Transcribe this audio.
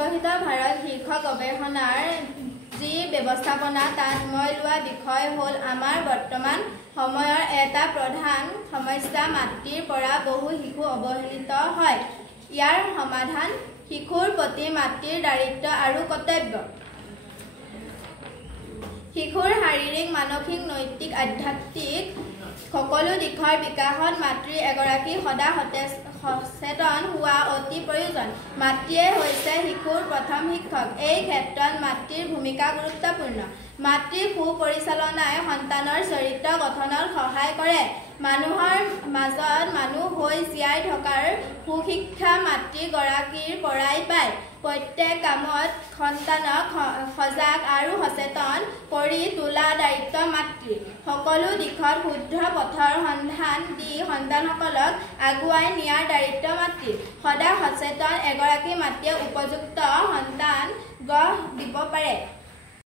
বিকশিত ভাৰত শীৰ্ষক গৱেষণাৰ যি ব্যৱস্থাপনা তাত মই লোৱা বিষয় হ'ল আমাৰ বৰ্তমান সময়ৰ এটা প্ৰধান সমস্যা মাতৃৰ পৰা বহু শিশু অৱহেলিত হয়। ইয়াৰ সমাধান শিশুৰ প্ৰতি মাতৃৰ দায়িত্ব আৰু কৰ্তব্য। শিশুৰ শাৰীৰিক, মানসিক, নৈতিক, আধ্যাত্মিক সকলো দিশৰ বিকাশত মাতৃ এগৰাকী সদা সচেতন হোৱা অতি প্ৰয়োজন। মাতৃয়ে হৈছে শিশুৰ প্ৰথম শিক্ষক। এই ক্ষেত্ৰত মাতৃৰ ভূমিকা গুৰুত্বপূৰ্ণ। মাতৃৰ সুপৰিচালনাই সন্তানৰ চৰিত্ৰ গঠনত সহায় কৰে। মানুহৰ মাজত মানুহ হৈ জীয়াই থকাৰ সুশিক্ষা মাতৃগৰাকীৰ পৰাই পায়। প্ৰত্যেক কামত সন্তানক সজাগ আৰু সচেতন কৰি তোলা দায়িত্ব মাতৃৰ। সকলো দিশত শুদ্ধ পথৰ সন্ধান দি সন্তানসকলক আগুৱাই নিয়াৰ দায়িত্ব মাতৃৰ। সদা সচেতন এগৰাকী মাতৃয়ে উপযুক্ত সন্তান গঢ় দিব পাৰে।